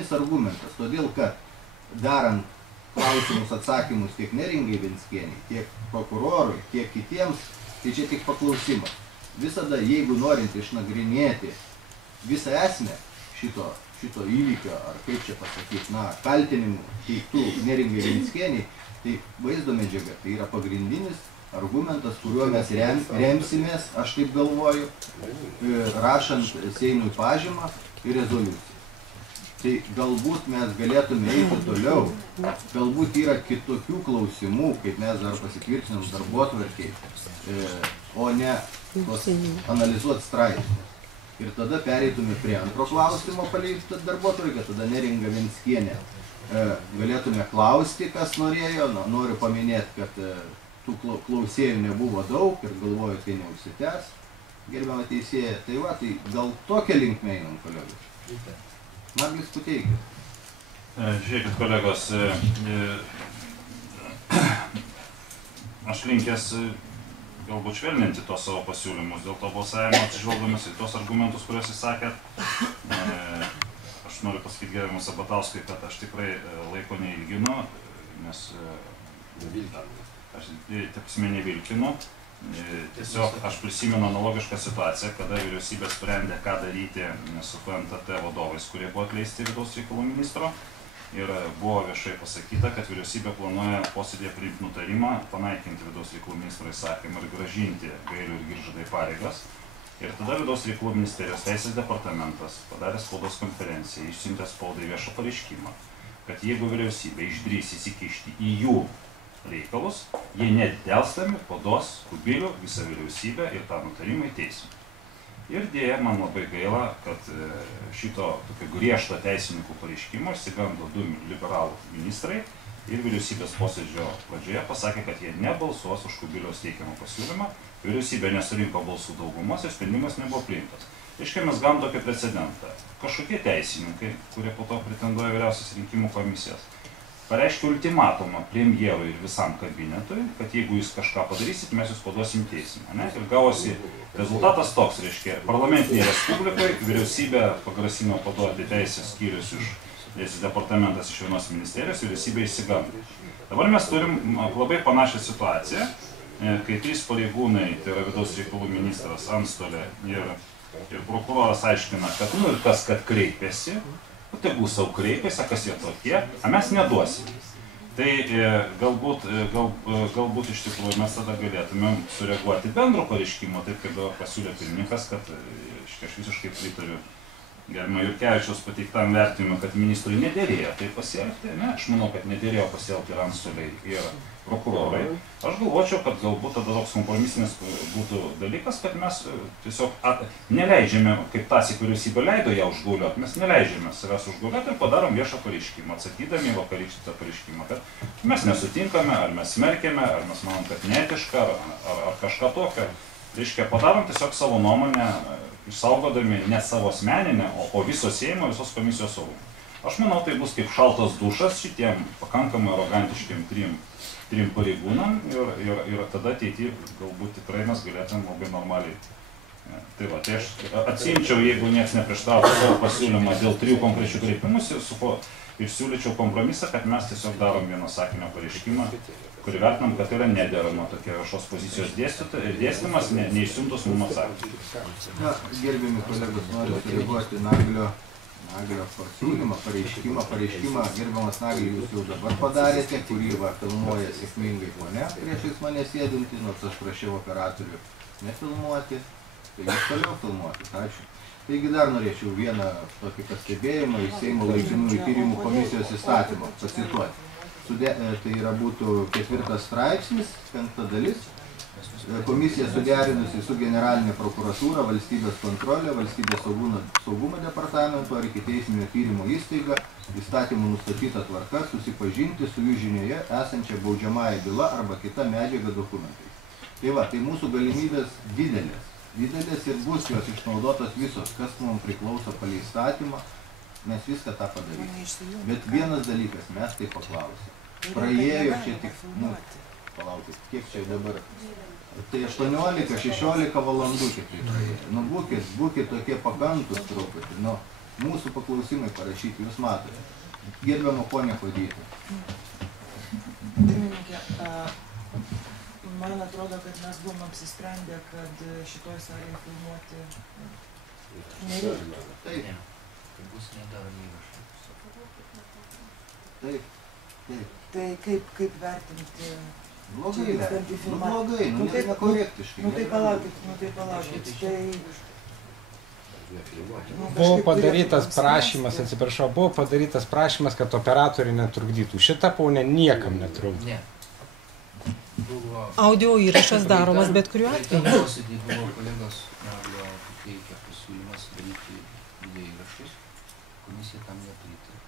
pagrindinis argumentas, todėl kad darant klausimus atsakymus tiek Neringai Venckienei, tiek prokurorui, tiek kitiems, tai čia tik paklausimas. Visada, jeigu norint išnagrinėti visą esmę šito įvykio, ar kaip čia pasakyti, kaltinimų teiktų Neringai Venckienei, tai vaizdo medžiaga tai yra pagrindinis argumentas, kuriuo mes remsimės, aš taip galvoju, rašant Seimui pažymą ir rezoliuciją. Tai galbūt mes galėtume eiti toliau, galbūt yra kitokių klausimų, kaip mes dar pasitvirtinam darbotvarkiai, o ne analizuoti straipsnius. Ir tada pereitume prie antro klausimo palei darbotvarkę, tada Neringa Venckienė galėtume klausti, kas norėjo. Noriu paminėti, kad tų klausėjų nebuvo daug ir galvoju, tai neužsitęs, gerbiama teisėja. Tai va, tai gal tokia linkme einam, kolegos. Naglis Puteikis. Žiūrėkit, kolegos, aš linkęs galbūt švelninti tos savo pasiūlymus dėl to balsavimo, atsižvelgdamas į tos argumentus, kuriuos jūs sakėt. Aš noriu pasakyti gerbiamam Sabatauskui, kad aš tikrai laiko neilginu, nes aš nevilkinu. Tiesiog aš prisimenu analogišką situaciją, kada vyriausybė sprendė, ką daryti su FNTT vadovais, kurie buvo atleisti vidaus reikalų ministro. Ir buvo viešai pasakyta, kad vyriausybė planuoja posėdėje priimti nutarimą, panaikinti vidaus reikalų ministro įsakymą ir grąžinti Gailių ir Giržadai pareigas. Ir tada vidaus reikalų ministerijos teisės departamentas padarė spaudos konferenciją, išsiuntė spaudai viešą pareiškimą, kad jeigu vyriausybė išdrįs įsikišti į jų reikalus, jie nedelstami paduos Kubilių visą vyriausybę ir tą nutarimą į teismą. Ir dėja, man labai gaila, kad šito tokio griežto teisininkų pareiškimo išsigando 2 liberalų ministrai ir vyriausybės posėdžio pradžioje pasakė, kad jie nebalsuos už Kubiliaus teikiamą pasiūlymą, vyriausybė nesurinko balsų daugumos ir sprendimas nebuvo priimtas. Iškai mes gavom tokį precedentą. Kažkokie teisininkai, kurie po to pretenduoja vyriausios rinkimų komisijos, pareiškia ultimatumą premjerui ir visam kabinetui, kad jeigu jūs kažką padarysit, mes jūs paduosim teismą. Ir gavosi rezultatas toks, reiškia, parlamentinėje respublikai vyriausybė pagrasino paduoti teisės skyrius iš teisės departamentas iš vienos ministerijos, vyriausybė išsigando. Dabar mes turim labai panašią situaciją, kai 3 pareigūnai, tai yra vidaus reikalų ministras, antstolė ir prokuroras aiškina, kad ir kas, kad kreipėsi, tegu savo kreipėsi, kas jie tokie, mes neduosim. Tai galbūt iš tikrųjų mes tada galėtumėm sureaguoti bendro pareiškimo, taip kaip pasiūlė pirmininkas, kad aš visiškai pritariu gerbiamo Jurkevičiaus pateiktam vertinimui, kad ministrui nedėrėjo tai pasielgti. Aš manau, kad nedėrėjo pasielgti ir antstoliai ir prokurorai. Aš galvočiau, kad galbūt tada toks kompromisinis būtų dalykas, kad mes tiesiog neleidžiame, kaip tąsyk vyriausybė leido ją užgaulioti, mes neleidžiame savęs užgaulioti ir padarom viešą pareiškimą, atsakydami vakarykštį tą pareiškimą, kad mes nesutinkame, ar mes smerkėme, ar mes manom, kad neetiška, ar kažką tokio. Reiškia, padarom tiesiog savo nuomonę, išsaugodami ne savo asmeninę, o viso Seimo, visos komisijos saugumą. Aš manau, tai bus kaip šaltas dušas šitiem pakankamai arogantiškiem trim pareigūnam ir tada ateityje galbūt tikrai mes galėtum labai normaliai. Tai va, tai aš atsiimčiau, jeigu nieks neprieštarautų savo pasiūlymą dėl 3 konkrečių kreipimusi ir siūlyčiau kompromisą, kad mes tiesiog darom vieno sakinio pareiškimą, kurį vertinam, kad tai yra nederama tokia viešos pozicijos dėstymas, neišsiuntus mums atsakymus. Gerbimi kolegos, noriu sureaguoti Naglio pareiškimą. Gerbiamas Nagli, jūs jau dabar padarėte, kurį filmuoja sėkmingai fone priešais mane sėdinti, nors aš prašiau operatorių nefilmuoti, tai jūs toliau filmuokit. Ačiū. Taigi dar norėčiau vieną tokį pastebėjimą iš Seimo laikinųjų tyrimų komisijos įstatymą pacituoti. Tai yra būtų 4 straipsnis, 5 dalis. Komisija suderinusi su generalinė prokuratūra, valstybės kontrolė, valstybės saugumo departamento ar ikiteisminio tyrimo įstaiga įstatymų nustatyta tvarka susipažinti su jų žinioje esančia baudžiamąja byla arba kita medžiaga dokumentais. Tai va, tai mūsų galimybės didelės ir bus jos išnaudotos visos, kas mums priklauso pagal įstatymą, mes viską tą padarysime. Bet vienas dalykas, mes tai paklausime. Praėjo čia tik, palaukit, kiek čia dabar, tai 18-16 valandų kiek tai praėjo. Būkit tokie pakantus truputį, mūsų paklausimai parašyti, jūs matote. Gerbiamo ponia Kuodytė. Pirmininkė, man atrodo, kad mes buvom apsisprendę, kad šitoj salėje filmuoti nereikia. Taip. Tai bus nedaromi įrašai. Taip. Tai kaip vertinti? Blogai vertinti. Blogai, nekorektiškai. Tai palaukit. Buvo padarytas prašymas, atsiprašau, buvo padarytas prašymas, kad operatoriai netrukdytų. Šita paunė niekam netrukdė. Ne. Buvo... Audio įrašas daromas bet kuriuo atveju. Posėdį buvo kolegos Naglio teikia pasiūlymas daryti video įrašus. Komisija tam nepritarė.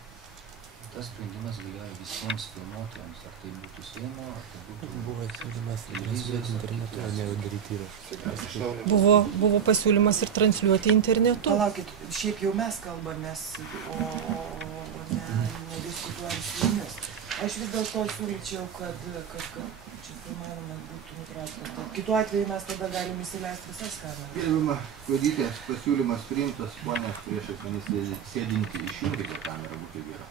Tas sprendimas galioja visiems filmuotojams, ar tai būtų Seimo, ar tai būtų... Buvo siūlymas transliuoti internetu, o ne daryti įrašus. Buvo pasiūlymas ir transliuoti internetu. Palaukit, šiaip jau mes kalbamės, o nediskutuojam su jumis. Aš vis dėlto siūlyčiau, kad čia filmavimas būtų nutrauktas. Kitu atveju mes tada galim įsileisti visas kameras. Gerbiama Kuodytė, pasiūlymas priimtas, ponia priešais manęs sėdinti, išjungite kamerą, būtų gera.